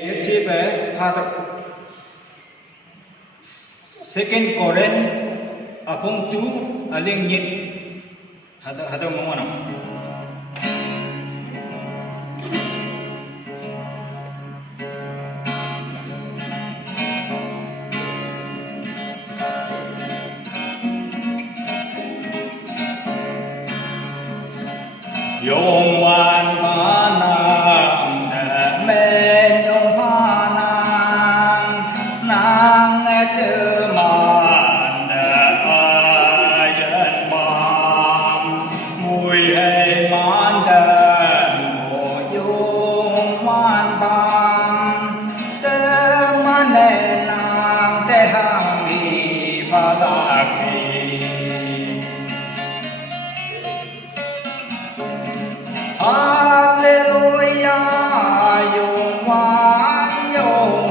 Chế bé hà tập second Korean apong tu aling nyit hada mo ano Yong wan panang da men yong panang nang etu man da ayan bam mui hay man da mo yong man bam te man ne nang te hang hi pha lak si Hallelujah, yung wan yung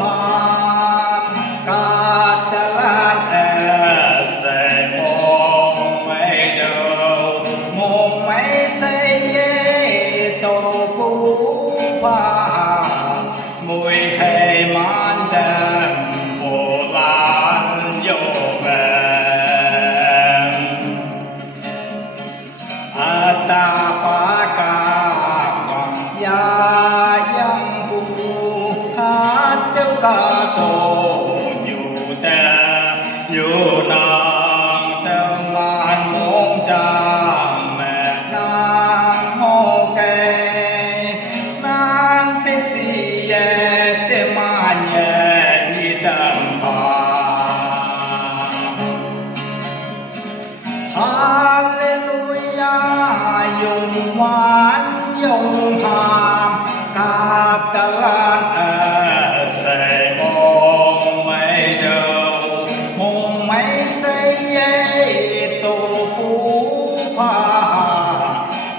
katalan ese mong may đâu mong may say tô phú pha mùi hay man đêm mùa lan vô bèn ta pa ca ya yang bu hát tiêu ca tô nhiều te nhiều nàng theo man mong cha mẹ nàng mô kê nàng xếp gì te man ye ni tâm ba Hallelujah yung wan yung katalan ese mong may đâu mong may say tô phú pha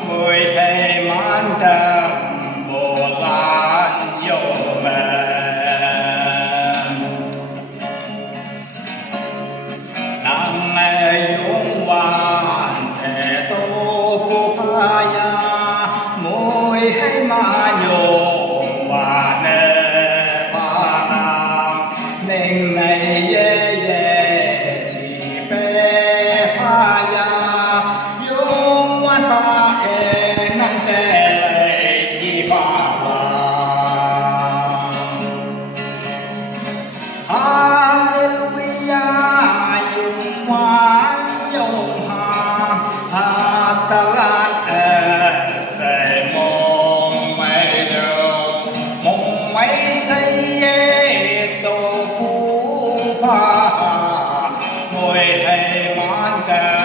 mười hay man đêm bồ lan vô bèn nang yung wan thể tô phú pha ya mùi hay ma nhô và nè pha nam nên này ye ye chỉ bé pha ya yung wan pa e nong te lệ di pha la Hallelujah yung wan yung ta lan ese mong may đâu mong may say tô phú pha ngồi hay man ca